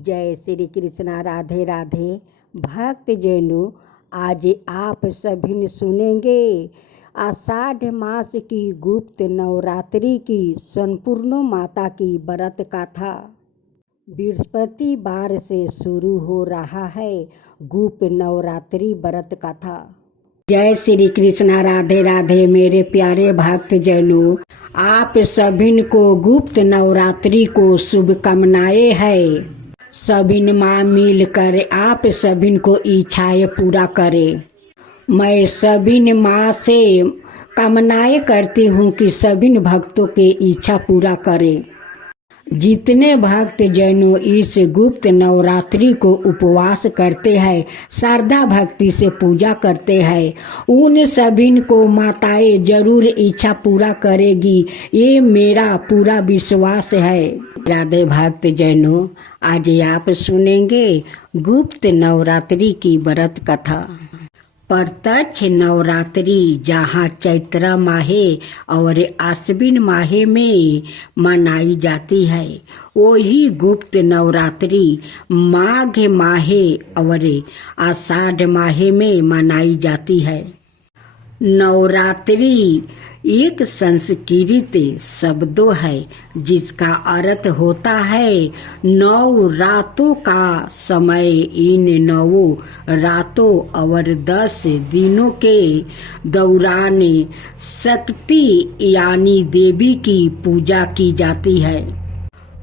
जय श्री कृष्णा। राधे राधे। भक्त जैनु, आज आप सभी सुनेंगे आषाढ़ मास की गुप्त नवरात्रि की संपूर्ण माता की व्रत कथा। बृहस्पतिवार से शुरू हो रहा है गुप्त नवरात्रि व्रत कथा। जय श्री कृष्णा। राधे राधे। मेरे प्यारे भक्त जैनु, आप सभी को गुप्त नवरात्रि को शुभकामनाएं है। सभी माँ मिलकर आप सभी को इच्छाएं पूरा करे। मैं सभी माँ से कामनाएं करती हूँ कि सभी भक्तों के इच्छा पूरा करे। जितने भक्त जैनों इस गुप्त नवरात्रि को उपवास करते हैं, श्रद्धा भक्ति से पूजा करते हैं, उन सभी को माताएं जरूर इच्छा पूरा करेगी, ये मेरा पूरा विश्वास है। राधे भक्त जैनों, आज आप सुनेंगे गुप्त नवरात्रि की व्रत कथा। प्रत्यक्ष नवरात्रि जहाँ चैत्र माहे और आश्विन माहे में मनाई जाती है, वही गुप्त नवरात्रि माघ माहे और आषाढ़ माहे में मनाई जाती है। नवरात्रि एक संस्कृत शब्दों है जिसका अर्थ होता है 9 रातों का समय। इन 9 रातों और 10 दिनों के दौरान शक्ति यानी देवी की पूजा की जाती है।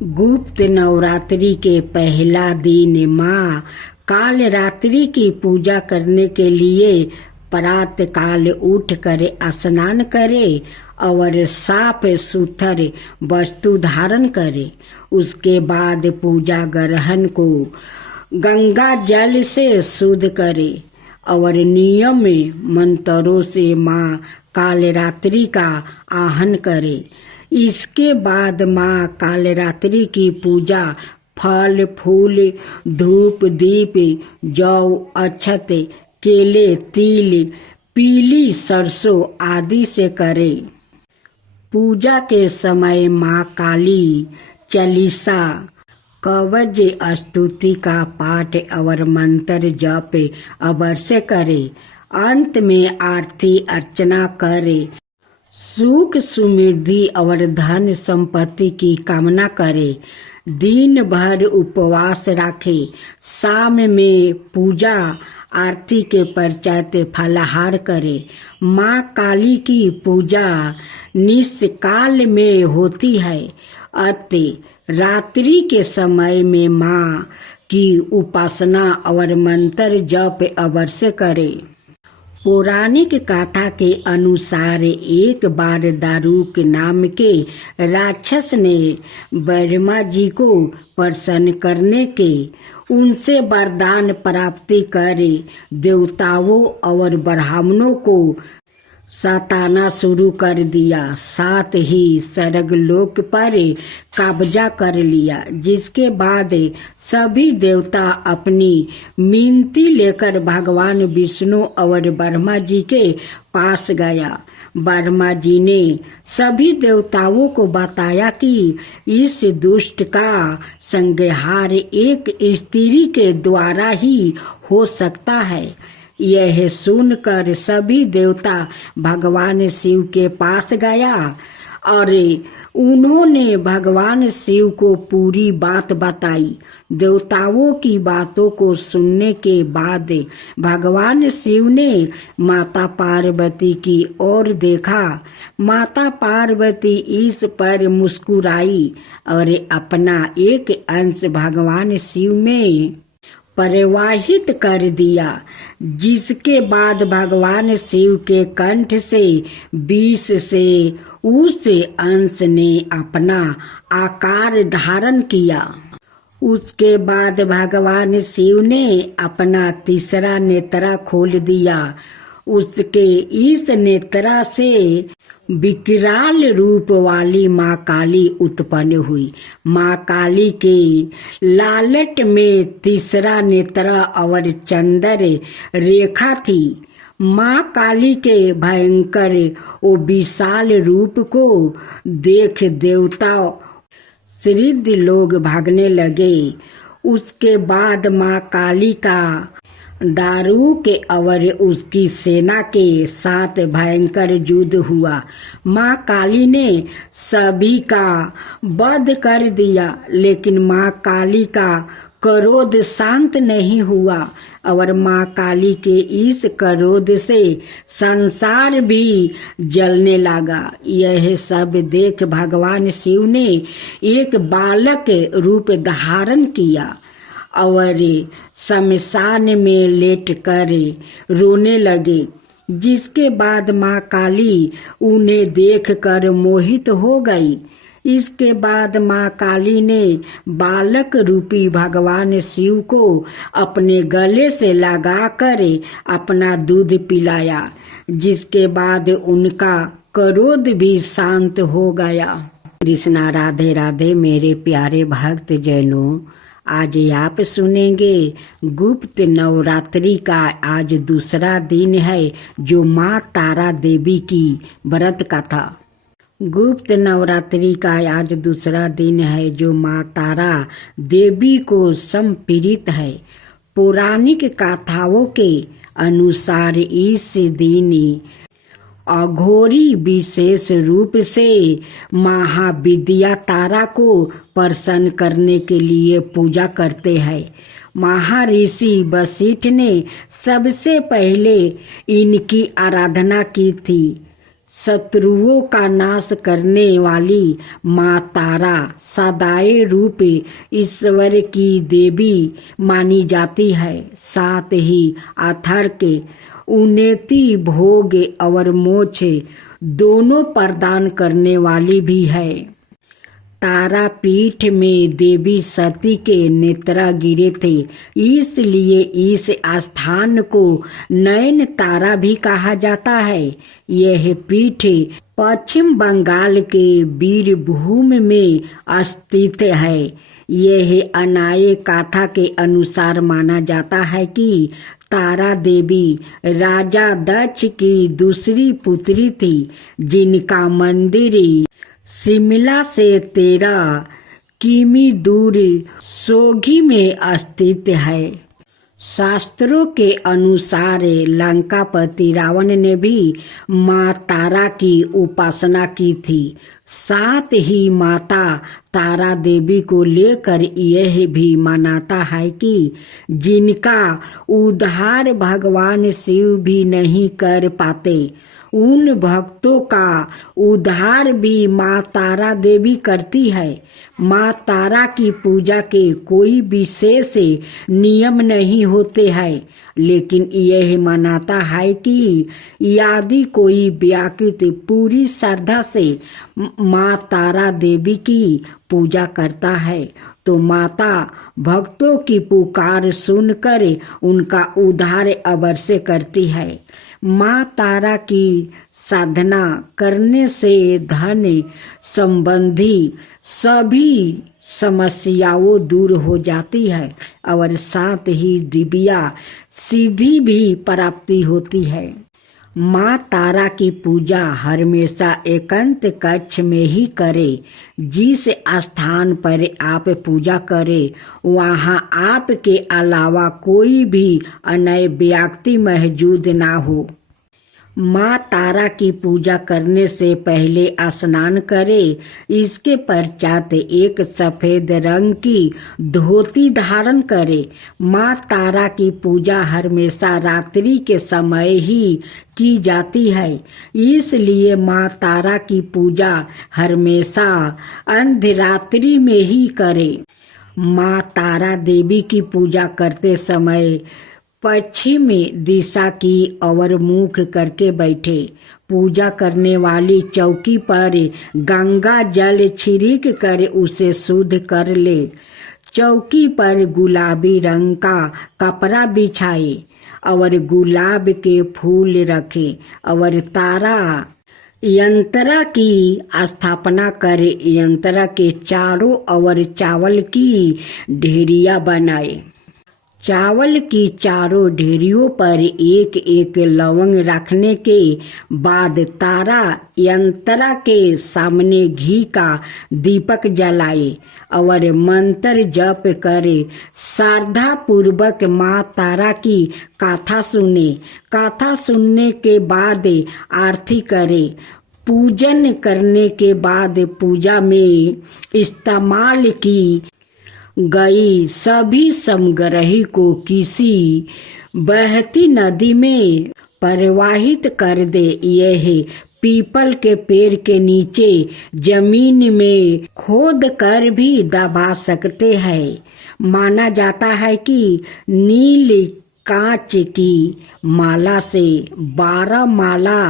गुप्त नवरात्रि के पहला दिन माँ कालरात्रि की पूजा करने के लिए प्रातः काल उठ कर स्नान करे और साफ सुथरे वस्तु धारण करे। उसके बाद पूजा ग्रहण को गंगा जल से शुद्ध करे और नियम मंत्रों से माँ कालरात्रि का आह्वान करे। इसके बाद माँ कालरात्रि की पूजा फल फूल धूप दीप जौ अक्षत केले तिल पीली सरसों आदि से करे। पूजा के समय माँ काली चालीसा कवच स्तुति का पाठ और मंत्र जप अवश्य करे। अंत में आरती अर्चना करे। सुख समृद्धि और धन संपत्ति की कामना करे। दिन भर उपवास रखे। शाम में पूजा आरती के पश्चात फलाहार करे। माँ काली की पूजा निशकाल में होती है। अतः रात्रि के समय में माँ की उपासना और मंत्र जप अवश्य करे। पौराणिक कथा के अनुसार एक बार दारुक नाम के राक्षस ने ब्रह्मा जी को प्रसन्न करने के उनसे वरदान प्राप्ति करे देवताओं और ब्राह्मणों को सताना शुरू कर दिया। साथ ही स्वर्गलोक पर कब्जा कर लिया। जिसके बाद सभी देवता अपनी मिनती लेकर भगवान विष्णु और ब्रह्मा जी के पास गया। ब्रह्मा जी ने सभी देवताओं को बताया कि इस दुष्ट का संहार एक स्त्री के द्वारा ही हो सकता है। यह सुनकर सभी देवता भगवान शिव के पास गया और उन्होंने भगवान शिव को पूरी बात बताई। देवताओं की बातों को सुनने के बाद भगवान शिव ने माता पार्वती की ओर देखा। माता पार्वती इस पर मुस्कुराई और अपना एक अंश भगवान शिव में प्रवाहित कर दिया। जिसके बाद भगवान शिव के कंठ से विष से उस अंश ने अपना आकार धारण किया। उसके बाद भगवान शिव ने अपना तीसरा नेत्र खोल दिया। उसके इस नेत्र से विकराल रूप वाली माँ काली उत्पन्न हुई। माँ काली के लालट में तीसरा नेत्र और चंद्र रेखा थी। माँ काली के भयंकर वो विशाल रूप को देख देवता सिद्ध लोग भागने लगे। उसके बाद माँ काली का दारू के और उसकी सेना के साथ भयंकर युद्ध हुआ। माँ काली ने सभी का वध कर दिया, लेकिन माँ काली का क्रोध शांत नहीं हुआ और माँ काली के इस क्रोध से संसार भी जलने लगा। यह सब देख भगवान शिव ने एक बालक रूप धारण किया और शमशान में लेटकर रोने लगे, जिसके बाद माँ काली उन्हें देखकर मोहित हो गई। इसके बाद माँ काली ने बालक रूपी भगवान शिव को अपने गले से लगाकर अपना दूध पिलाया, जिसके बाद उनका क्रोध भी शांत हो गया। कृष्णा राधे राधे। मेरे प्यारे भक्त जनों, आज आप सुनेंगे गुप्त नवरात्रि का आज दूसरा दिन है, जो माँ तारा देवी की व्रत कथा। गुप्त नवरात्रि का आज दूसरा दिन है, जो माँ तारा देवी को समर्पित है। पौराणिक कथाओं के अनुसार इस दिन अघोरी विशेष रूप से महाविद्या तारा को प्रसन्न करने के लिए पूजा करते हैं। महर्षि वशिष्ठ ने सबसे पहले इनकी आराधना की थी। शत्रुओं का नाश करने वाली माँ तारा सदाए रूप ईश्वर की देवी मानी जाती है। साथ ही अथर्क उन्नति भोग और मोक्ष दोनों प्रदान करने वाली भी है। तारापीठ में देवी सती के नेत्र गिरे थे, इसलिए इस स्थान को नयन तारा भी कहा जाता है। यह पीठ पश्चिम बंगाल के बीरभूम में स्थित है। यह अनाय गाथा के अनुसार माना जाता है कि तारा देवी राजा दक्ष की दूसरी पुत्री थी, जिनका मंदिर शिमला से 13 किमी दूर सोगी में स्थित है। शास्त्रों के अनुसार लंकापति रावण ने भी माँ तारा की उपासना की थी। साथ ही माता तारा देवी को लेकर यह भी मानता है कि जिनका उद्धार भगवान शिव भी नहीं कर पाते, उन भक्तों का उद्धार भी माँ तारा देवी करती है। माँ तारा की पूजा के कोई विशेष नियम नहीं होते हैं, लेकिन यह मानता है कि यदि कोई व्यक्ति पूरी श्रद्धा से माँ तारा देवी की पूजा करता है, तो माता भक्तों की पुकार सुनकर उनका उद्धार अवश्य करती है। माँ तारा की साधना करने से धन संबंधी सभी समस्याओं दूर हो जाती है और साथ ही दिव्या सिद्धि भी प्राप्ति होती है। माँ तारा की पूजा हमेशा एकांत कक्ष में ही करें। जिस स्थान पर आप पूजा करें, वहाँ आपके अलावा कोई भी अन्य व्यक्ति मौजूद ना हो। माँ तारा की पूजा करने से पहले स्नान करें। इसके पश्चात एक सफ़ेद रंग की धोती धारण करें। माँ तारा की पूजा हमेशा रात्रि के समय ही की जाती है, इसलिए माँ तारा की पूजा हमेशा अर्धरात्रि में ही करें। माँ तारा देवी की पूजा करते समय पश्चिम दिशा की ओर मुख करके बैठे। पूजा करने वाली चौकी पर गंगा जल छिड़क कर उसे शुद्ध कर ले। चौकी पर गुलाबी रंग का कपड़ा बिछाए और गुलाब के फूल रखे और तारा यंत्र की स्थापना करे। यंत्र के चारों ओर चावल की ढेरिया बनाए। चावल की चारों ढेरियों पर एक एक लवंग रखने के बाद तारा यंत्रा के सामने घी का दीपक जलाए और मंत्र जप करे, श्रद्धा पूर्वक माँ तारा की कथा सुने। कथा सुनने के बाद आरती करे। पूजन करने के बाद पूजा में इस्तेमाल की गई सभी सामग्री को किसी बहती नदी में प्रवाहित कर दे। यह पीपल के पेड़ के नीचे जमीन में खोद कर भी दबा सकते हैं। माना जाता है कि नील कांच की माला से 12 माला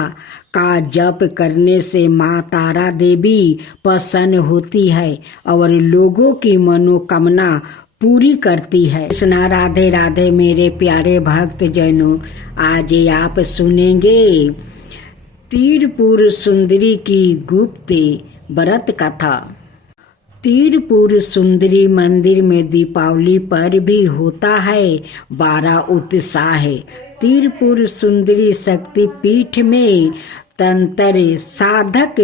का जप करने से माँ तारा देवी प्रसन्न होती है और लोगों की मनोकामना पूरी करती है। कृष्णा राधे राधे मेरे प्यारे भक्त जनों, आज आप सुनेंगे तीरपुर सुंदरी की गुप्त व्रत कथा। तीरपुर सुंदरी मंदिर में दीपावली पर भी होता है 12 उत्साह। तीरपुर सुंदरी शक्ति पीठ में तंत्र साधक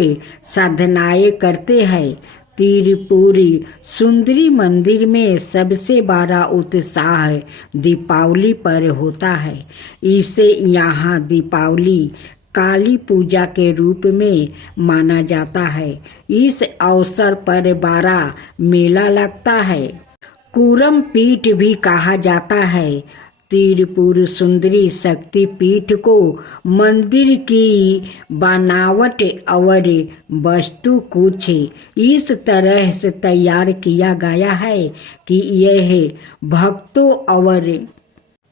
साधनाएं करते हैं। तीरपुरी सुंदरी मंदिर में सबसे बड़ा उत्साह दीपावली पर होता है। इसे यहाँ दीपावली काली पूजा के रूप में माना जाता है। इस अवसर पर 12 मेला लगता है। कूरम पीठ भी कहा जाता है। तीरपुर सुंदरी शक्ति पीठ को मंदिर की बनावट और वस्तु कुछ इस तरह से तैयार किया गया है कि यह भक्तों और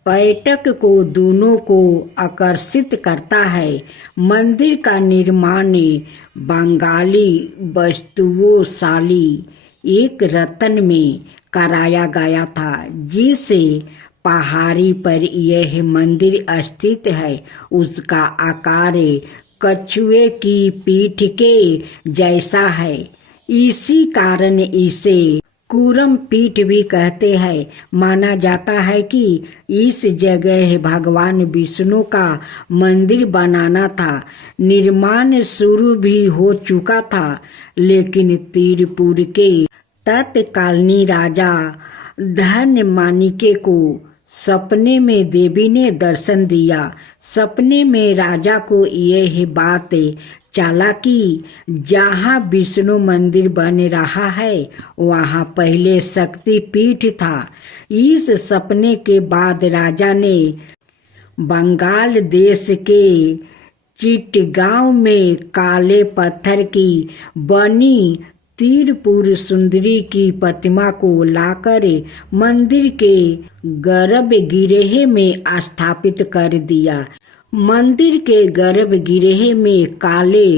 पर्यटक को दोनों को आकर्षित करता है। मंदिर का निर्माण बंगाली वस्तुओं शाली एक रत्न में कराया गया था, जिसे पहाड़ी पर यह मंदिर स्थित है। उसका आकार कछुए की पीठ के जैसा है। इसी कारण इसे कूरम पीठ भी कहते हैं। माना जाता है कि इस जगह भगवान विष्णु का मंदिर बनाना था। निर्माण शुरू भी हो चुका था, लेकिन तीरपुर के तत्कालीन राजा धनमाणिके को सपने में देवी ने दर्शन दिया। सपने में राजा को यह बात चला कि जहाँ विष्णु मंदिर बन रहा है वहाँ पहले शक्ति पीठ था। इस सपने के बाद राजा ने बंगाल देश के चिटगांव में काले पत्थर की बनी तीरपुर सुंदरी की प्रतिमा को लाकर मंदिर के गर्भगृह में स्थापित कर दिया। मंदिर के गर्भगृह में काले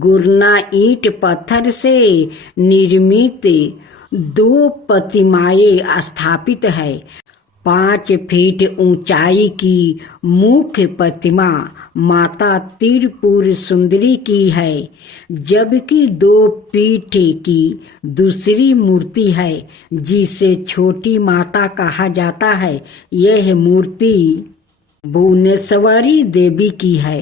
गुरना ईंट पत्थर से निर्मित 2 प्रतिमाएं स्थापित है। 5 फीट ऊंचाई की मुख्य प्रतिमा माता तीरपुर सुंदरी की है, जबकि 2 फीट की दूसरी मूर्ति है जिसे छोटी माता कहा जाता है। यह मूर्ति भुवनेश्वरी देवी की है।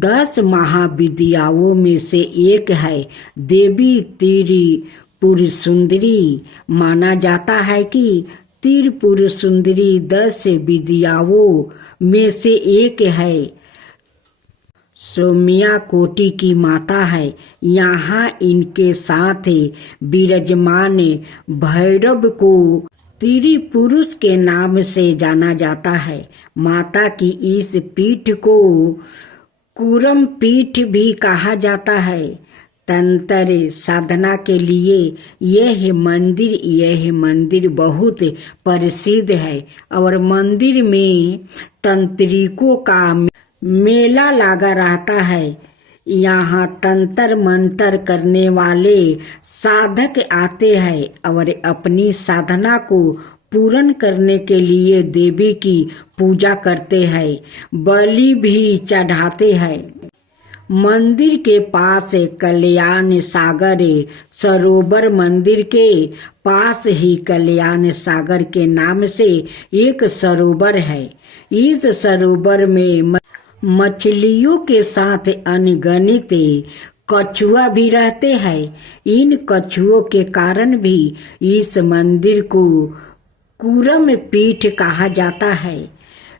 10 महाविद्याओं में से एक है देवी तीरपुर सुंदरी। माना जाता है कि तीरपुर सुंदरी 10 विद्याओं में से एक है। सौम्या कोटि की माता है। यहाँ इनके साथ विराजमान भैरव को त्रिपुरुष के नाम से जाना जाता है। माता की इस पीठ को कूरम पीठ भी कहा जाता है। तंत्र साधना के लिए यह मंदिर बहुत प्रसिद्ध है और मंदिर में तंत्रिकों का मेला लगा रहता है। यहाँ तंत्र मंत्र करने वाले साधक आते हैं और अपनी साधना को पूर्ण करने के लिए देवी की पूजा करते हैं, बलि भी चढ़ाते हैं। मंदिर के पास कल्याण सागर सरोवर, मंदिर के पास ही कल्याण सागर के नाम से एक सरोवर है। इस सरोवर में मछलियों के साथ अनगिनत कछुआ भी रहते हैं। इन कछुओं के कारण भी इस मंदिर को कूरम पीठ कहा जाता है।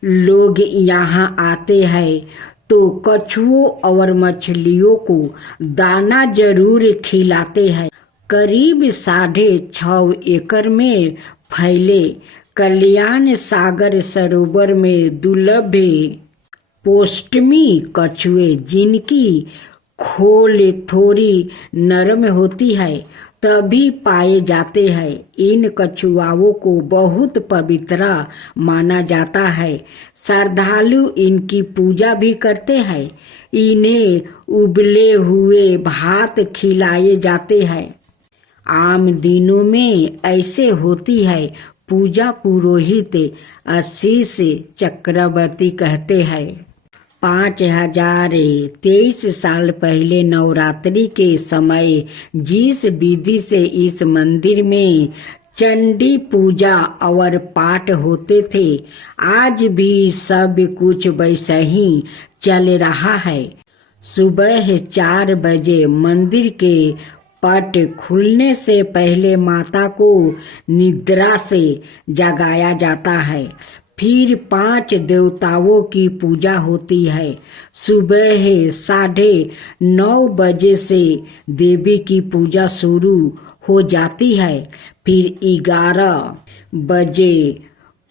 लोग यहाँ आते हैं तो कछुओं और मछलियों को दाना जरूर खिलाते हैं। करीब 6.5 एकड़ में फैले कल्याण सागर सरोवर में दुर्लभ पोस्टमी कछुए, जिनकी खोल थोड़ी नरम होती है, तभी पाए जाते हैं। इन कछुआओं को बहुत पवित्र माना जाता है। श्रद्धालु इनकी पूजा भी करते हैं। इन्हें उबले हुए भात खिलाए जाते हैं। आम दिनों में ऐसे होती है पूजा। पुरोहित आशीष चक्रवर्ती कहते हैं, 5023 साल पहले नवरात्रि के समय जिस विधि से इस मंदिर में चंडी पूजा और पाठ होते थे, आज भी सब कुछ वैसा ही चल रहा है। सुबह 4 बजे मंदिर के पट खुलने से पहले माता को निद्रा से जगाया जाता है। फिर 5 देवताओं की पूजा होती है। सुबह 9:30 बजे से देवी की पूजा शुरू हो जाती है। फिर 11 बजे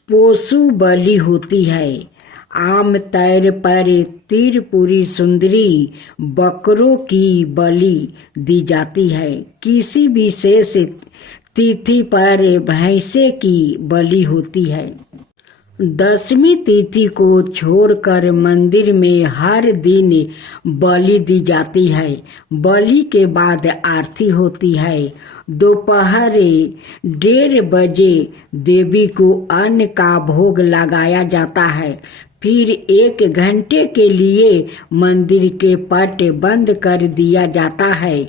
पशु बलि होती है। आम तौर पर त्रिपुरी सुंदरी बकरों की बलि दी जाती है। किसी विशेष तिथि पर भैंसे की बलि होती है। 10वीं तिथि को छोड़कर मंदिर में हर दिन बलि दी जाती है। बलि के बाद आरती होती है। दोपहर 1:30 बजे देवी को अन्न का भोग लगाया जाता है। फिर 1 घंटे के लिए मंदिर के पट बंद कर दिया जाता है।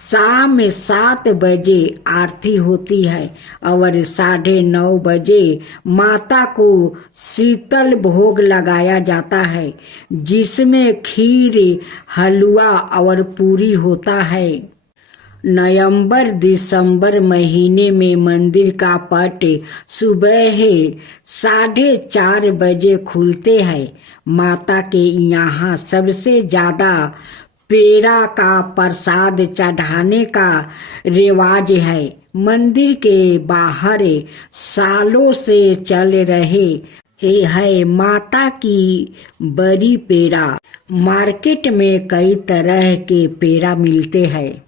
शाम 7 बजे आरती होती है और 9:30 बजे माता को शीतल भोग लगाया जाता है, जिसमें खीर, हलवा और पूरी होता है। नवंबर दिसंबर महीने में मंदिर का पट सुबह 4:30 बजे खुलते हैं। माता के यहाँ सबसे ज्यादा पेड़ा का प्रसाद चढ़ाने का रिवाज है। मंदिर के बाहर सालों से चल रहे है माता की बड़ी पेड़ा। मार्केट में कई तरह के पेड़ा मिलते हैं।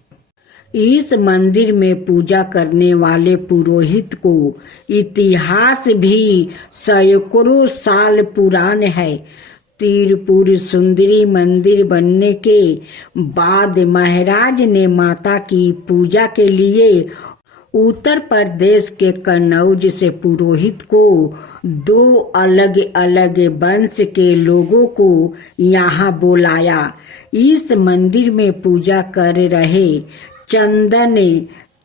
इस मंदिर में पूजा करने वाले पुरोहित को इतिहास भी सैकड़ों साल पुरान है। त्रिपुर सुंदरी मंदिर बनने के बाद महाराज ने माता की पूजा के लिए उत्तर प्रदेश के कन्नौज से पुरोहित को 2 अलग अलग वंश के लोगों को यहाँ बुलाया। इस मंदिर में पूजा कर रहे चंदन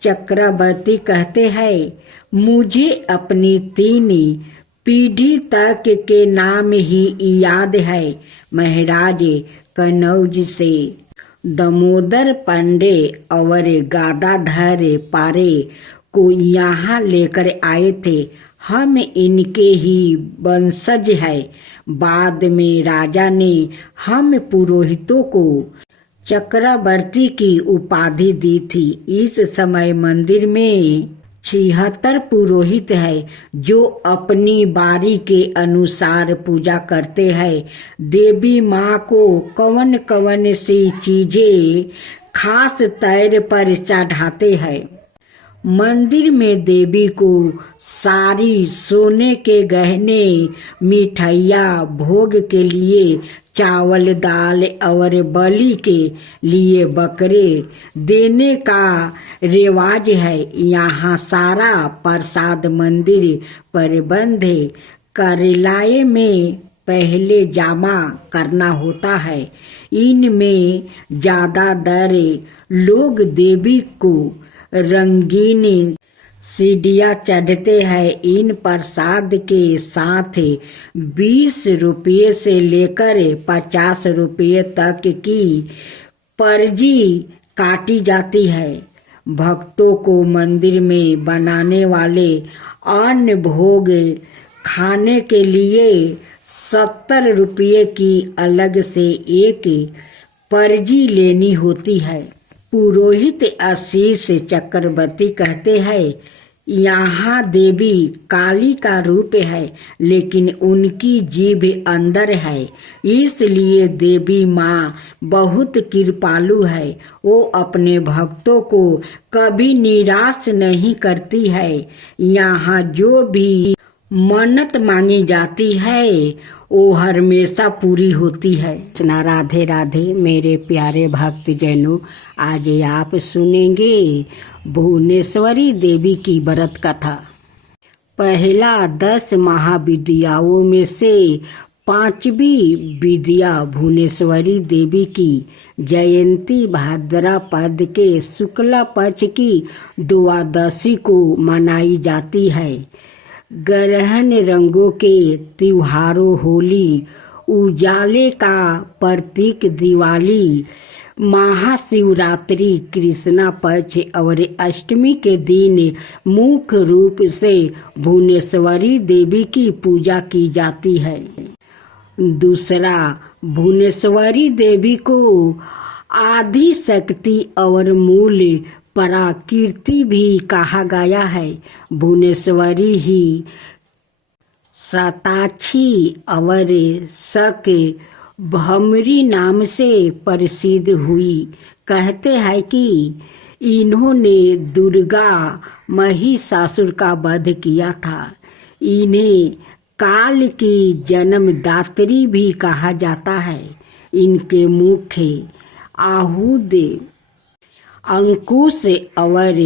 चक्रवर्ती कहते हैं, मुझे अपनी 3 पीढ़ी तक के नाम ही याद है। महाराज कन्नौज से दामोदर पांडे और गदाधर पारे को यहाँ लेकर आए थे। हम इनके ही वंशज हैं। बाद में राजा ने हम पुरोहितों को चक्रवर्ती की उपाधि दी थी। इस समय मंदिर में 76 पुरोहित है जो अपनी बारी के अनुसार पूजा करते हैं। देवी माँ को कौन कौन सी चीजें खास तौर पर चढ़ाते हैं। मंदिर में देवी को सारी सोने के गहने, मिठाइयाँ, भोग के लिए चावल, दाल और बलि के लिए बकरे देने का रिवाज है। यहाँ सारा प्रसाद मंदिर प्रबंध कार्यालय में पहले जमा करना होता है। इनमें ज्यादातर लोग देवी को रंगीन सीढ़ियाँ चढ़ते हैं। इन प्रसाद के साथ 20 रुपये से लेकर 50 रुपये तक की पर्ची काटी जाती है। भक्तों को मंदिर में बनाने वाले अन्न भोग खाने के लिए 70 रुपये की अलग से एक पर्ची लेनी होती है। पुरोहित आशीष चक्रवर्ती कहते हैं, यहाँ देवी काली का रूप है, लेकिन उनकी जीभ अंदर है, इसलिए देवी माँ बहुत कृपालु है। वो अपने भक्तों को कभी निराश नहीं करती है। यहाँ जो भी मन्नत मांगी जाती है वो हमेशा पूरी होती है। राधे राधे मेरे प्यारे भक्त जनों, आज आप सुनेंगे भुवनेश्वरी देवी की व्रत कथा। पहला 10 महाविद्याओं में से 5वीं विद्या भुवनेश्वरी देवी की जयंती भाद्रपद के शुक्ल पक्ष की द्वादशी को मनाई जाती है। ग्रहण रंगों के त्योहारों होली, उजाले का प्रतीक दिवाली, महाशिवरात्रि, कृष्णा पक्ष और अष्टमी के दिन मुख्य रूप से भुवनेश्वरी देवी की पूजा की जाती है। दूसरा, भुवनेश्वरी देवी को आदि शक्ति और मूल पराकीर्ति भी कहा गया है। भुवनेश्वरी ही शताक्षी और शक भमरी नाम से प्रसिद्ध हुई। कहते हैं कि इन्होंने दुर्गा महिषासुर का वध किया था। इन्हें काल की जन्मदात्री भी कहा जाता है। इनके मुख्य आयुध अंकुश और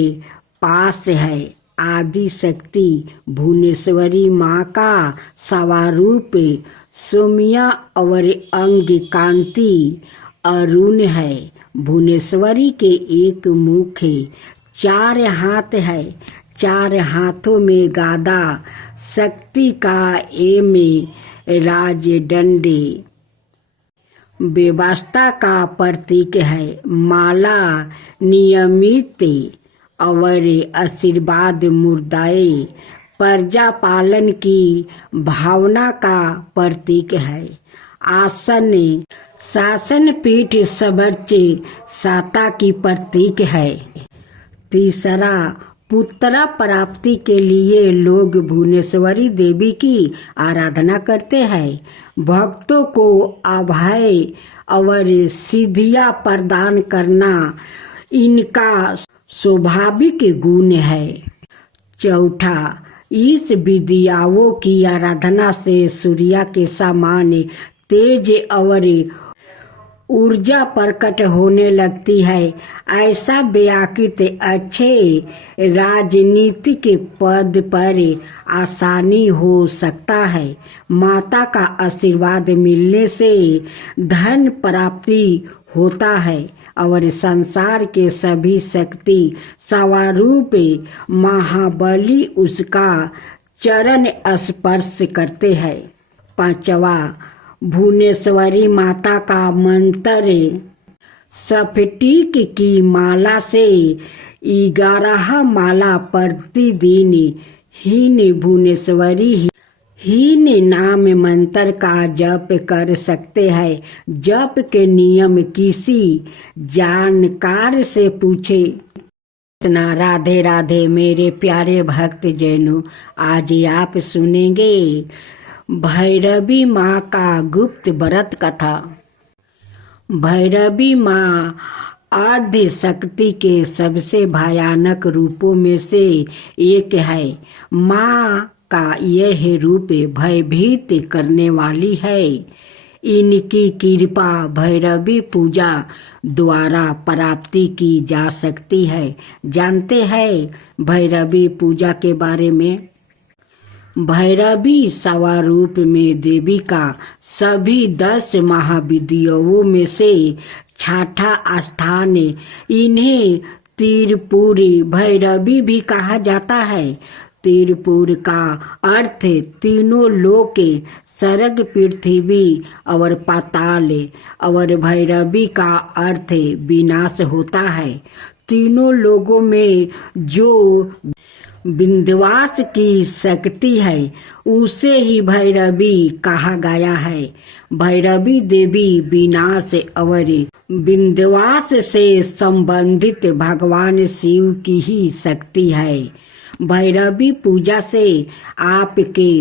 पास है। आदि शक्ति भुवनेश्वरी माँ का स्वरूप सौम्या और अंग कांति अरुण है। भुवनेश्वरी के एक मुख्य 4 हाथ है। 4 हाथों में गदा, शक्ति का एम राजदंड व्यवस्था का प्रतीक है। माला नियमित और आशीर्वाद मुद्राए प्रजा पालन की भावना का प्रतीक है। आसन शासन पीठ सर्वोच्च सत्ता की प्रतीक है। तीसरा, पुत्र प्राप्ति के लिए लोग भुवनेश्वरी देवी की आराधना करते हैं। भक्तों को अभय और सिद्धियां प्रदान करना इनका स्वाभाविक गुण है। चौथा, इस विद्याओं की आराधना से सूर्य के समान तेज और ऊर्जा प्रकट होने लगती है। ऐसा व्यक्ति अच्छे राजनीतिक पद पर आसानी हो सकता है। माता का आशीर्वाद मिलने से धन प्राप्ति होता है और संसार के सभी शक्ति स्वरूप महाबली उसका चरण स्पर्श करते हैं। पांचवा, भुवनेश्वरी माता का मंत्र स्फटिक की माला से 11 माला प्रतिदिन हीन भुवनेश्वरी हीन नाम मंत्र का जप कर सकते हैं। जप के नियम किसी जानकार से पूछे। राधे राधे मेरे प्यारे भक्त जनों, आज आप सुनेंगे भैरवी माँ का गुप्त व्रत कथा। भैरवी माँ आद्य शक्ति के सबसे भयानक रूपों में से एक है। माँ का यह रूप भयभीत करने वाली है। इनकी कृपा भैरवी पूजा द्वारा प्राप्ति की जा सकती है। जानते हैं भैरवी पूजा के बारे में? भैरवी स्वरूप में देवी का सभी 10 महाविद्याओं में से छठा स्थान। इन्हें त्रिपुरी भैरवी भी कहा जाता है। त्रिपुर का अर्थ तीनों लोक, स्वर्ग, पृथ्वी और पाताल, और भैरवी का अर्थ विनाश होता है। तीनों लोगों में जो विंध्यवास की शक्ति है उसे ही भैरवी कहा गया है। भैरवी देवी विनाश और विंध्यवास से संबंधित भगवान शिव की ही शक्ति है। भैरवी पूजा से आपके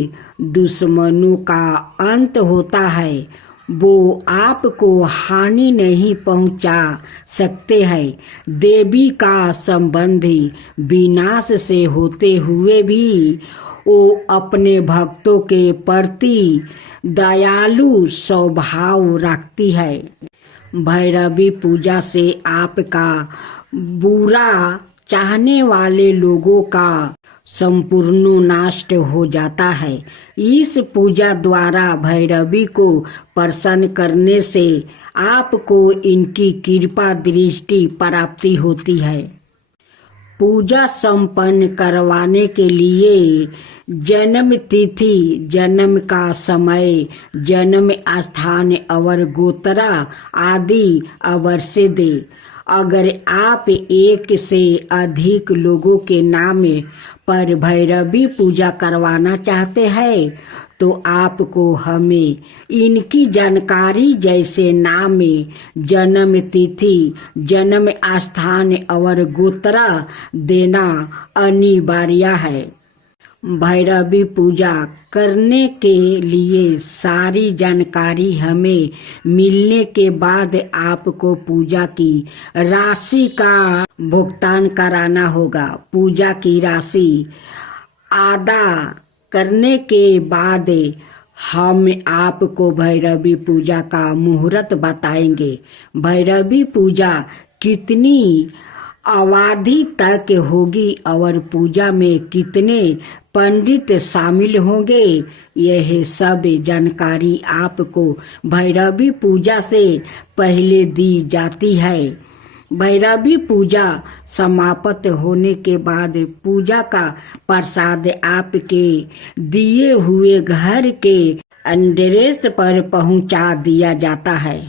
दुश्मनों का अंत होता है। वो आपको हानि नहीं पहुंचा सकते हैं। देवी का संबंधी विनाश से होते हुए भी वो अपने भक्तों के प्रति दयालु स्वभाव रखती है। भैरवी पूजा से आपका बुरा चाहने वाले लोगों का संपूर्ण नष्ट हो जाता है। इस पूजा द्वारा भैरवी को प्रसन्न करने से आपको इनकी कृपा दृष्टि प्राप्ति होती है। पूजा संपन्न करवाने के लिए जन्म तिथि, जन्म का समय, जन्म स्थान और गोत्रा आदि अवश्य दे। अगर आप एक से अधिक लोगों के नाम पर भैरवी पूजा करवाना चाहते हैं तो आपको हमें इनकी जानकारी जैसे नाम, जन्म तिथि, जन्म स्थान और गोत्रा देना अनिवार्य है। भैरवी पूजा करने के लिए सारी जानकारी हमें मिलने के बाद आपको पूजा की राशि का भुगतान कराना होगा। पूजा की राशि अदा करने के बाद हम आपको भैरवी पूजा का मुहूर्त बताएंगे। भैरवी पूजा कितनी अवधि तक होगी और पूजा में कितने पंडित शामिल होंगे, यह सब जानकारी आपको भैरवी पूजा से पहले दी जाती है। भैरवी पूजा समाप्त होने के बाद पूजा का प्रसाद आपके दिए हुए घर के एड्रेस पर पहुंचा दिया जाता है।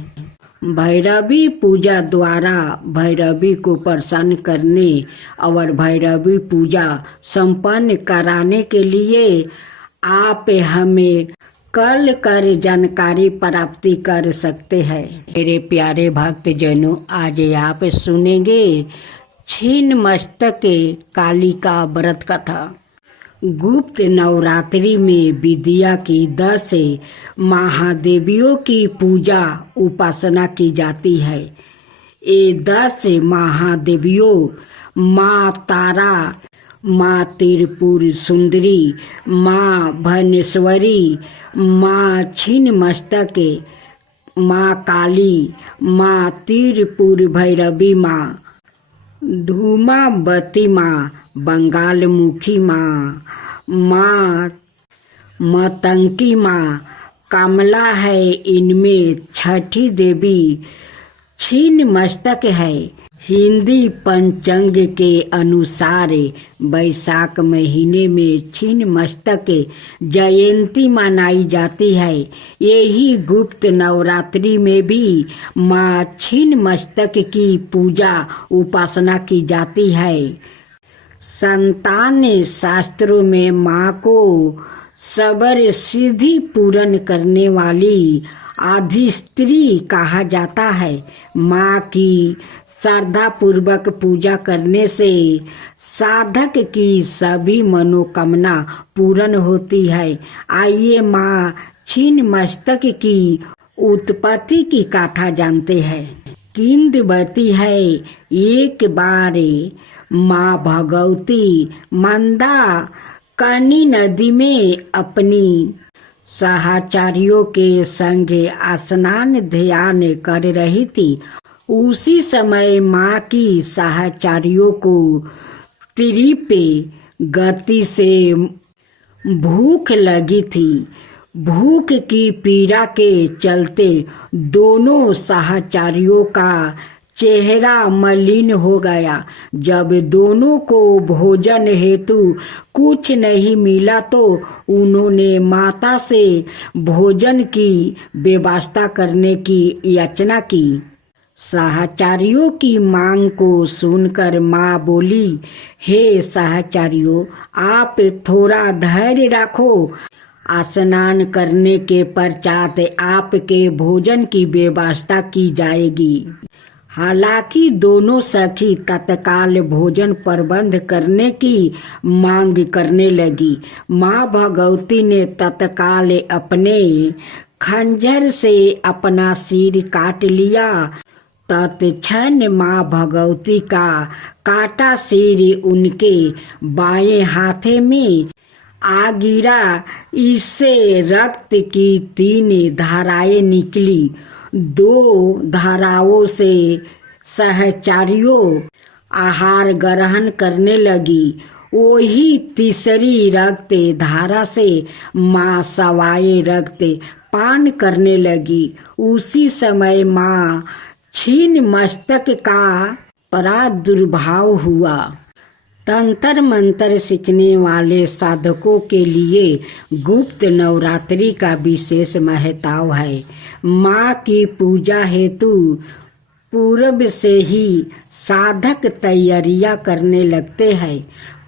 भैरवी पूजा द्वारा भैरवी को प्रसन्न करने और भैरवी पूजा संपन्न कराने के लिए आप हमें कॉल कर जानकारी प्राप्ति कर सकते हैं। मेरे प्यारे भक्त जनों, आज आप सुनेंगे छिन्नमस्तक कालिका व्रत कथा। गुप्त नवरात्रि में विद्या की 10 महादेवियों की पूजा उपासना की जाती है। ये 10 महादेवियों माँ तारा, माँ त्रिपुर सुंदरी, माँ भुवनेश्वरी, माँ छिन्नमस्तक, माँ काली, माँ त्रिपुर भैरवी, माँ धूमावती, माँ बंगालमुखी, माँ मतंकी, माँ कमला है। इनमें छठी देवी छिन्नमस्तक है। हिंदी पंचांग के अनुसार वैशाख महीने में छिन्नमस्तक जयंती मनाई जाती है। यही गुप्त नवरात्रि में भी माँ छिन्नमस्तक की पूजा उपासना की जाती है। संतान शास्त्रों में माँ को सबर सिद्धि पूर्ण करने वाली अधिस्त्री कहा जाता है। माँ की श्रद्धा पूर्वक पूजा करने से साधक की सभी मनोकामना पूर्ण होती है। आइए माँ छिन्नमस्तक की उत्पत्ति की कथा जानते हैं। किंवदंती है, एक बार माँ भगवती मंदाकिनी नदी में अपनी सहचारियों के संग स्नान ध्यान कर रही थी। उसी समय माँ की सहचारियों को तीव्र गति से भूख लगी थी। भूख की पीड़ा के चलते दोनों सहचारियों का चेहरा मलिन हो गया। जब दोनों को भोजन हेतु कुछ नहीं मिला तो उन्होंने माता से भोजन की व्यवस्था करने की याचना की। सहचारियों की मांग को सुनकर माँ बोली, हे सहचारियों, आप थोड़ा धैर्य रखो। स्नान करने के पश्चात आपके भोजन की व्यवस्था की जाएगी। हालांकि दोनों सखी तत्काल भोजन प्रबंध करने की मांग करने लगी। माँ भगवती ने तत्काल अपने खंजर से अपना सिर काट लिया। तत्क्षण माँ भगवती का काटा सिर उनके बाएं हाथे में आ गिरा। इससे रक्त की 3 धाराएं निकली। 2 धाराओं से सहचारियों आहार ग्रहण करने लगी। वही तीसरी रक्त धारा से माँ सवाए रक्त पान करने लगी। उसी समय माँ छीन मस्तक का प्रादुर्भाव हुआ। तंत्र मंत्र सीखने वाले साधकों के लिए गुप्त नवरात्रि का विशेष महत्व है। माँ की पूजा हेतु पूर्व से ही साधक तैयारियां करने लगते हैं।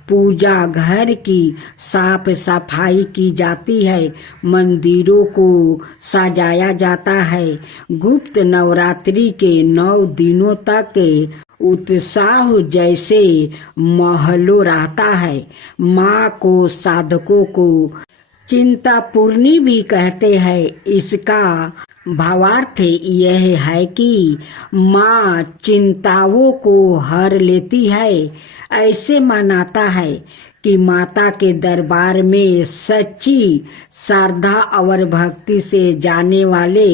पूजा घर की साफ सफाई की जाती है। मंदिरों को सजाया जाता है। गुप्त नवरात्रि के 9 दिनों तक उत्साह जैसे महलों रहता है। माँ को साधकों को चिंतापूर्णी भी कहते हैं। इसका भावार्थ यह है कि माँ चिंताओं को हर लेती है। ऐसे मानता है कि माता के दरबार में सच्ची श्रद्धा और भक्ति से जाने वाले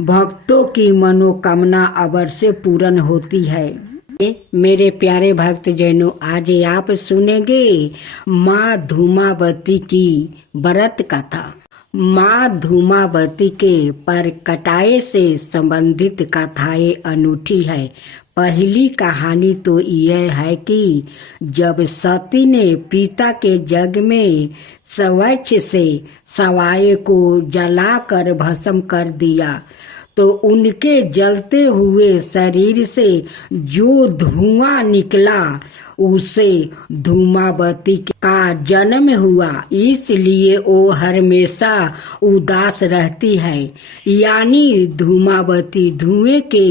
भक्तों की मनोकामना अवश्य पूर्ण होती है। मेरे प्यारे भक्त जैनों, आज आप सुनेंगे माँ धूमावती की व्रत कथा। माँ धूमावती के परकटाए से संबंधित कथाएं अनूठी है। पहली कहानी तो यह है कि जब सती ने पिता के यज्ञ में स्वच्छ से सवाए को जलाकर भस्म कर दिया तो उनके जलते हुए शरीर से जो धुआं निकला उसे धूमावती का जन्म हुआ। इसलिए वो हमेशा उदास रहती है। यानी धूमावती धुएं के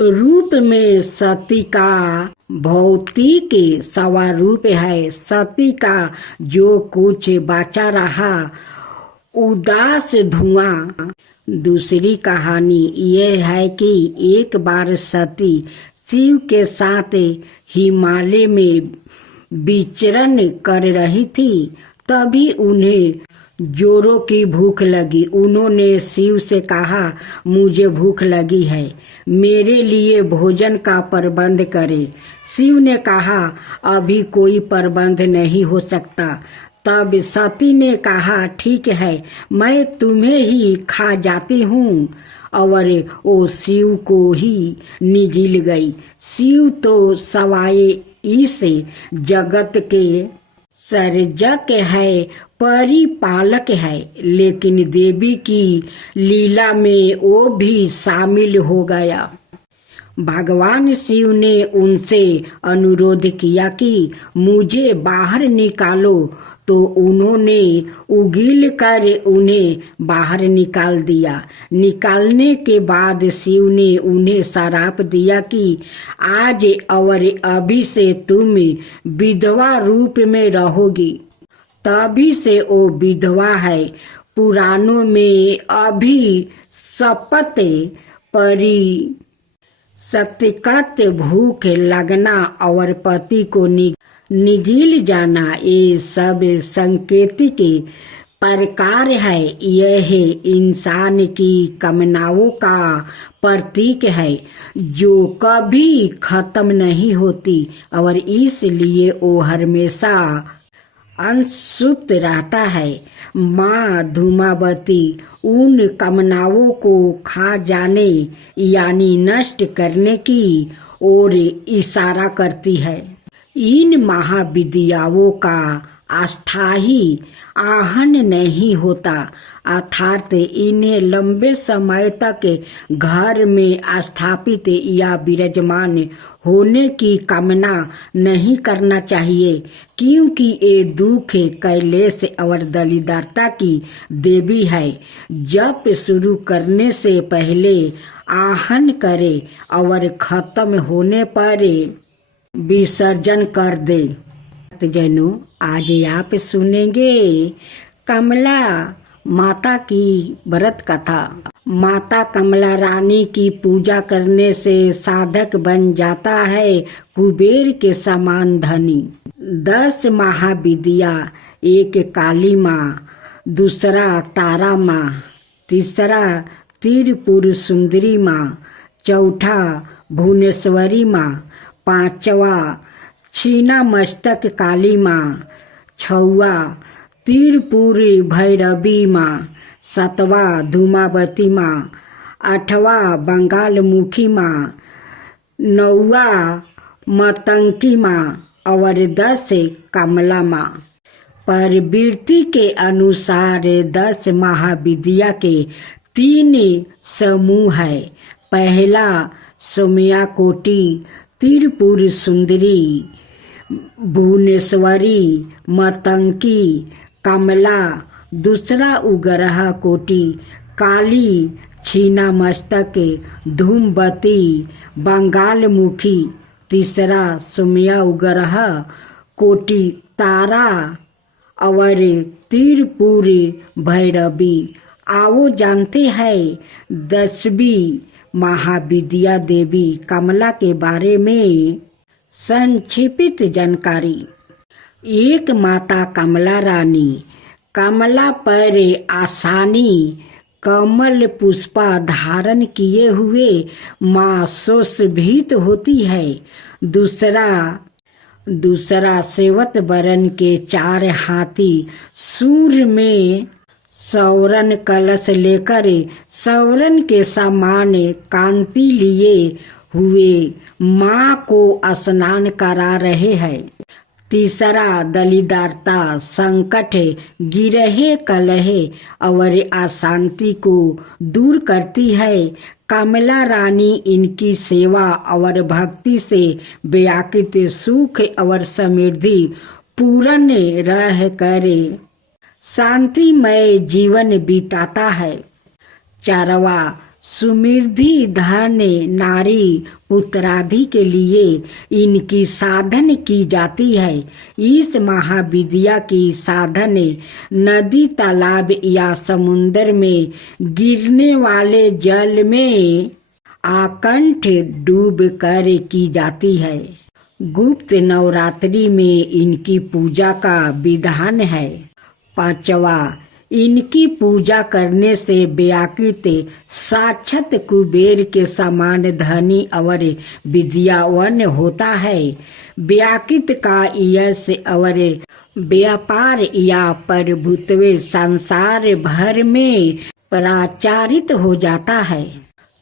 रूप में सती का भौतिक स्वरूप है। सती का जो कुछ बचा रहा उदास धुआं। दूसरी कहानी यह है कि एक बार सती शिव के साथ हिमालय में विचरण कर रही थी। तभी उन्हें जोरों की भूख लगी। उन्होंने शिव से कहा, मुझे भूख लगी है, मेरे लिए भोजन का प्रबंध करें। शिव ने कहा, अभी कोई प्रबंध नहीं हो सकता। तब सती ने कहा, ठीक है, मैं तुम्हें ही खा जाती हूँ। और वो शिव को ही निगल गई। शिव तो सवाए इस जगत के सर्जक है, परिपालक है, लेकिन देवी की लीला में वो भी शामिल हो गया। भगवान शिव ने उनसे अनुरोध किया कि मुझे बाहर निकालो, तो उन्होंने उगील कर उन्हें बाहर निकाल दिया। निकालने के बाद शिव ने उन्हें श्राप दिया कि आज और अभी से तुम विधवा रूप में रहोगी। तभी से वो विधवा है। पुराणों में अभी शपथ परी सत्यकत भूख लगना और पति को निगल जाना, ये सब संकेत के प्रकार है। यह इंसान की कामनाओं का प्रतीक है जो कभी खत्म नहीं होती और इसलिए वो हमेशा अंशुत रहता है। माँ धूमावती उन कामनाओं को खा जाने यानी नष्ट करने की ओर इशारा करती है। इन महाविद्याओं का अस्थायी आहन नहीं होता, अर्थात इन्हें लंबे समय तक घर में स्थापित या विराजमान होने की कामना नहीं करना चाहिए, क्योंकि ये दुख, कैलेश और दरिद्रता की देवी है। जप शुरू करने से पहले आहन करे और खत्म होने पर विसर्जन कर दे। जनों, आज आप सुनेंगे कमला माता की व्रत कथा। माता कमला रानी की पूजा करने से साधक बन जाता है कुबेर के समान धनी। 10 महाविद्या, एक काली माँ, दूसरा तारा माँ, तीसरा त्रिपुर सुंदरी माँ, चौथा भुवनेश्वरी माँ, पांचवा छीना मस्तक काली माँ, छवा त्रिपुरी भैरवी माँ, सातवा धूमावती माँ, आठवा बंगालमुखी माँ, नौवा मतंकी माँ और 10 कमला माँ। प्रवृत्ति के अनुसार 10 महाविद्या के 3 समूह है। पहला सौम्याकोटि, त्रिपुर सुंदरी, भुवनेश्वरी, मतंकी, कमला। दूसरा उग्रह कोटि, काली, छीना मस्तक, धूमवती, बंगालमुखी। तीसरा सौम्या उग्रह कोटि, तारा और त्रिपुर भैरवी। आओ जानते हैं 10वीं महाविद्या देवी कमला के बारे में संक्षिप्त जानकारी। एक माता कमला रानी कमला पर आसानी कमल पुष्पा धारण किए हुए माँ सुशोभित होती है। दूसरा सेवत वरण के 4 हाथी सूर्य में सौरन कलश लेकर सौरन के समान कांति लिए हुए माँ को स्नान करा रहे हैं। तीसरा दलिदारता, संकट, गिरहे कलहे और अशांति को दूर करती है। कमला रानी इनकी सेवा और भक्ति से व्याकुत सुख और समृद्धि पूर्ण रह कर शांतिमय जीवन बिताता है। चारवा समृद्धि धन नारी पुत्रादि के लिए इनकी साधन की जाती है। इस महाविद्या की साधन नदी, तालाब या समुद्र में गिरने वाले जल में आकंठ डूब कर की जाती है। गुप्त नवरात्रि में इनकी पूजा का विधान है। पांचवा, इनकी पूजा करने से व्याकुत साक्षात कुबेर के समान धनी और विद्यावान होता है। व्याकुत का यश और व्यापार या प्रभुत्व संसार भर में प्रचारित हो जाता है।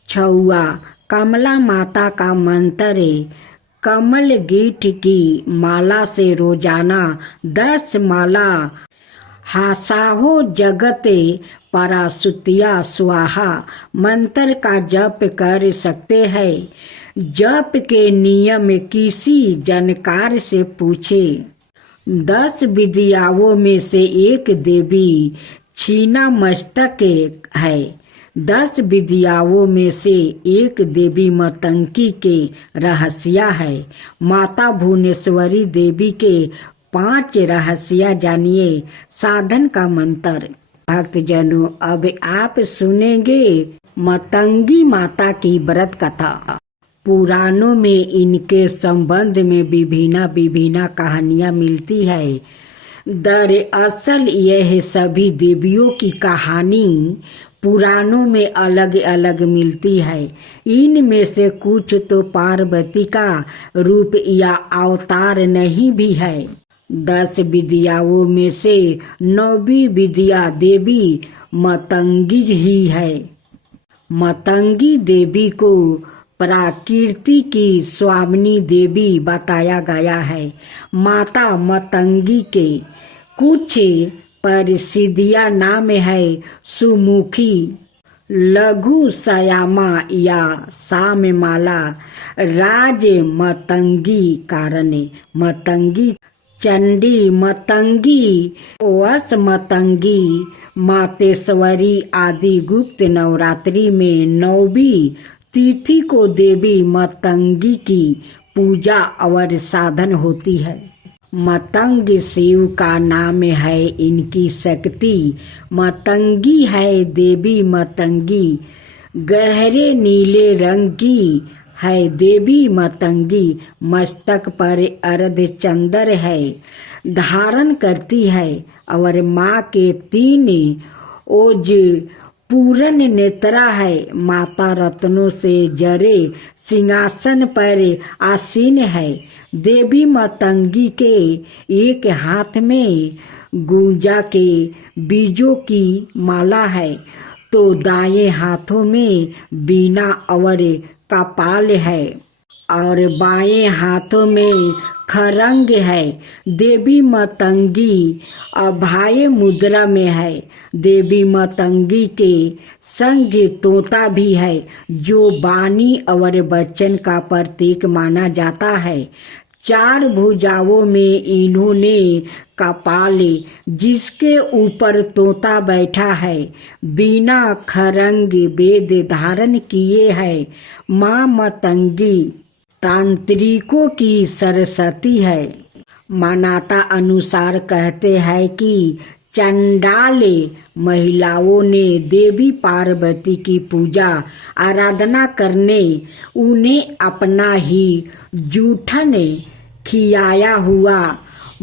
छवा, कमला माता का मंत्र कमल गीठ की माला से रोजाना 10 माला हासाहो जगते परासुतिया स्वाहा मंत्र का जप कर सकते हैं। जप के नियम किसी जानकार से पूछे। 10 विद्याओं में से एक देवी छीना मस्तक है। 10 विद्याओं में से एक देवी मतंकी के रहस्य है। माता भुवनेश्वरी देवी के 5 रहस्य जानिए। साधन का मंत्र। भक्तजनों, अब आप सुनेंगे मतंगी माता की व्रत कथा। पुराणों में इनके संबंध में विभिन्न कहानियां मिलती है। दरअसल यह सभी देवियों की कहानी पुराणों में अलग अलग मिलती है। इनमें से कुछ तो पार्वती का रूप या अवतार नहीं भी है। 10 विद्याओं में से 9वीं विद्या देवी मतंगी ही है। मतंगी देवी को प्रकृति की स्वामिनी देवी बताया गया है। माता मतंगी के कुछ प्रसिद्धियां नाम है सुमुखी, लघु श्यामा या साममाला, राज मतंगी, कारण मतंगी, चंडी मतंगी, वस मतंगी, मातेश्वरी आदि गुप्त नवरात्रि में 9वीं तिथि को देवी मतंगी की पूजा और साधन होती है। मतंग शिव का नाम है, इनकी शक्ति मतंगी है। देवी मतंगी गहरे नीले रंग की है। देवी मतंगी मस्तक पर अर्धचंद्र है धारण करती है और माँ के 3 ओज पूर्ण नेत्रा है। माता रत्नों से जरे सिंहासन पर आसीन है। देवी मतंगी के एक हाथ में गुंजा के बीजों की माला है तो दाएं हाथों में बीना और कपाल है और बाएं हाथों में खरंग है। देवी मतंगी अभय मुद्रा में है। देवी मतंगी के संग तोता भी है जो वाणी और वचन का प्रतीक माना जाता है। 4 भुजाओं में इन्होंने कपाल जिसके ऊपर तोता बैठा है, बीना खरंग वेद धारण किए है। माँ मतंगी तांत्रिकों की सरस्वती है। मान्यता अनुसार कहते हैं कि चंडाल महिलाओं ने देवी पार्वती की पूजा आराधना करने उन्हें अपना ही जूठन खियाया हुआ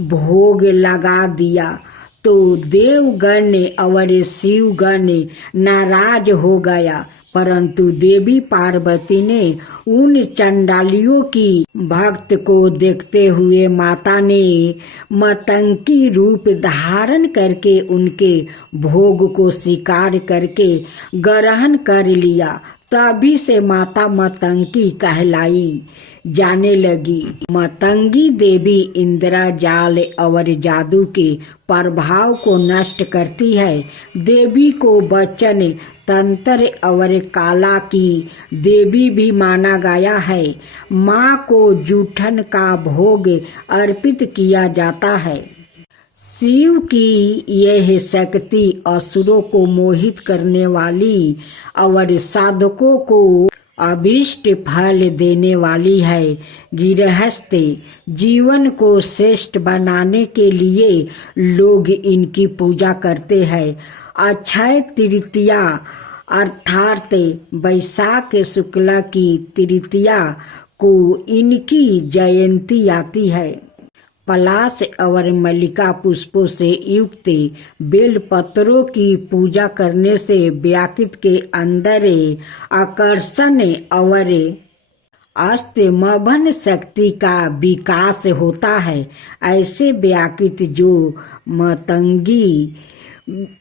भोग लगा दिया तो देवगण और शिवगण नाराज हो गया, परंतु देवी पार्वती ने उन चंडालियों की भक्त को देखते हुए माता ने मतंगी रूप धारण करके उनके भोग को स्वीकार करके ग्रहण कर लिया। तभी से माता मतंगी कहलाई जाने लगी। मतंगी देवी इंद्रजाल और जादू के प्रभाव को नष्ट करती है। देवी को वचन तंत्र और काला की देवी भी माना गया है। माँ को जूठन का भोग अर्पित किया जाता है। शिव की यह शक्ति असुरों को मोहित करने वाली और साधकों को अभीष्ट फल देने वाली है। गृहस्थ जीवन को श्रेष्ठ बनाने के लिए लोग इनकी पूजा करते हैं। अक्षय तृतीया अर्थात वैशाख शुक्ला की तृतीया को इनकी जयंती आती है। पलाश और मल्लिका पुष्पों से युक्त बेल पत्रों की पूजा करने से व्यक्ति के अंदर आकर्षण और अस्तमभन शक्ति का विकास होता है। ऐसे व्यक्ति जो मतंगी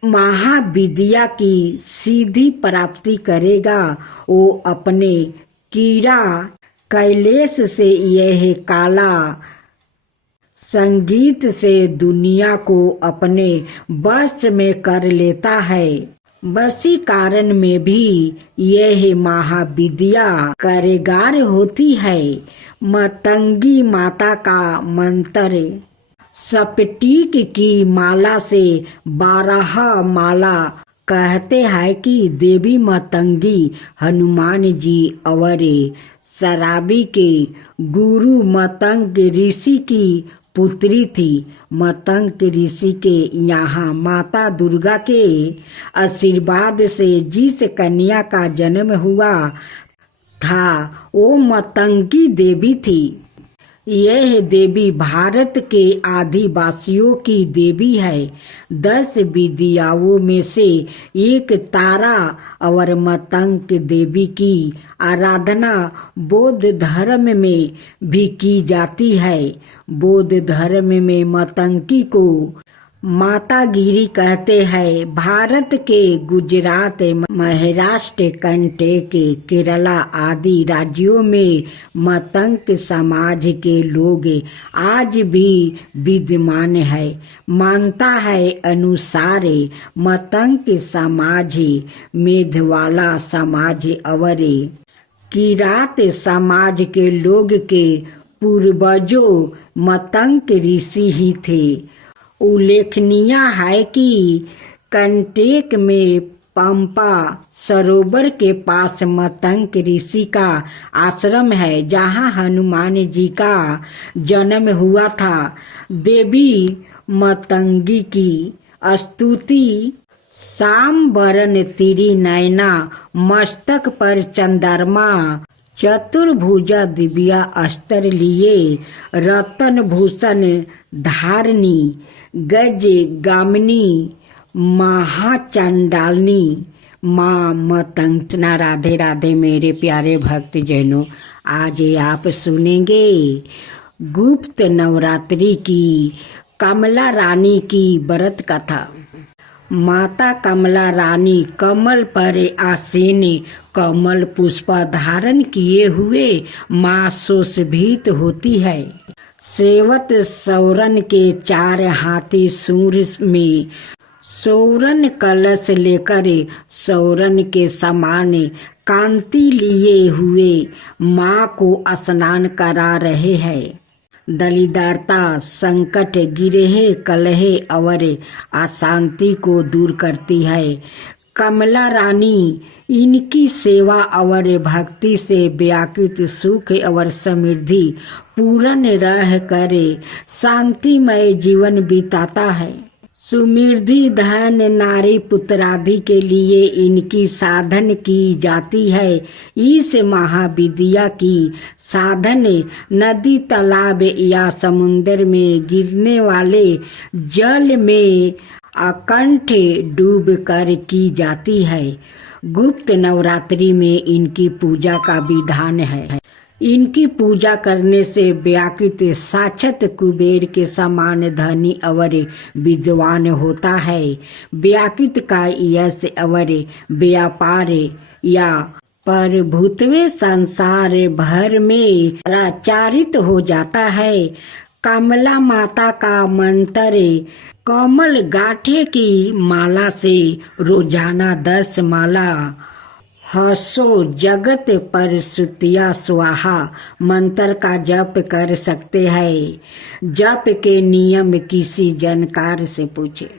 महाविद्या की सीधी प्राप्ति करेगा वो अपने कीड़ा कैलेश से यह काला संगीत से दुनिया को अपने बस में कर लेता है। वशीकरण में भी यह महाविद्या कारगर होती है। मतंगी माता का मंत्र स्फटिक की माला से 12 माला कहते हैं कि देवी मतंगी हनुमान जी और शराबी के गुरु मतंग ऋषि की पुत्री थी। मतंग ऋषि के यहाँ माता दुर्गा के आशीर्वाद से जिस कन्या का जन्म हुआ था वो मतंगी देवी थी। यह देवी भारत के आदिवासियों की देवी है। 10 विद्याओं में से एक तारा और मतंग देवी की आराधना बौद्ध धर्म में भी की जाती है। बौद्ध धर्म में मतंगी को मातागिरी कहते हैं। भारत के गुजरात, महाराष्ट्र, कर्नाटक, केरला आदि राज्यों में मतंग समाज के लोग आज भी विद्यमान है। मानता है अनुसार मतंग समाज मेघवाला समाज और किरात समाज के लोग के पूर्वजों मतंग ऋषि ही थे। उल्लेखनीय है कि कर्नाटक में पंपा सरोवर के पास मतंग ऋषि का आश्रम है, जहाँ हनुमान जी का जन्म हुआ था। देवी मतंगी की स्तुति सांबरन तिरी नैना, मस्तक पर चंद्रमा, चतुर्भुजा दिव्या अस्त्र लिए, रतन भूषण धारणी, गज गामिनी, महाचंडालिनी माँ मतंगना। राधे राधे मेरे प्यारे भक्त जनों, आज आप सुनेंगे गुप्त नवरात्रि की कमला रानी की व्रत कथा। माता कमला रानी कमल पर आसीन, कमल पुष्प धारण किए हुए माँ सुशोभित होती है। सेवत सौरन के 4 हाथी सूर्य में सौरन कलश लेकर सौरन के समान कांति लिए हुए माँ को स्नान करा रहे हैं। दलिद्रता, संकट, गिरह, कलह और अशांति को दूर करती है। कमला रानी इनकी सेवा और भक्ति से व्याकुत सुख और समृद्धि पूर्ण रह कर शांतिमय जीवन बिताता है। सुमृद्धि, धन, नारी, पुत्रादि के लिए इनकी साधन की जाती है। इस महाविद्या की साधन नदी, तालाब या समुद्र में गिरने वाले जल में अकंठ डूब कर की जाती है। गुप्त नवरात्रि में इनकी पूजा का विधान है। इनकी पूजा करने से व्याकुत साक्षात कुबेर के समान धनी और विद्वान होता है। व्याकुत का यश और व्यापार या प्रभुत्व संसार भर में प्रचारित हो जाता है। कमला माता का मंत्र कमल गाठे की माला से रोजाना 10 माला हसो जगत पर सुतिया स्वाहा मंत्र का जप कर सकते हैं। जप के नियम किसी जानकार से पूछे।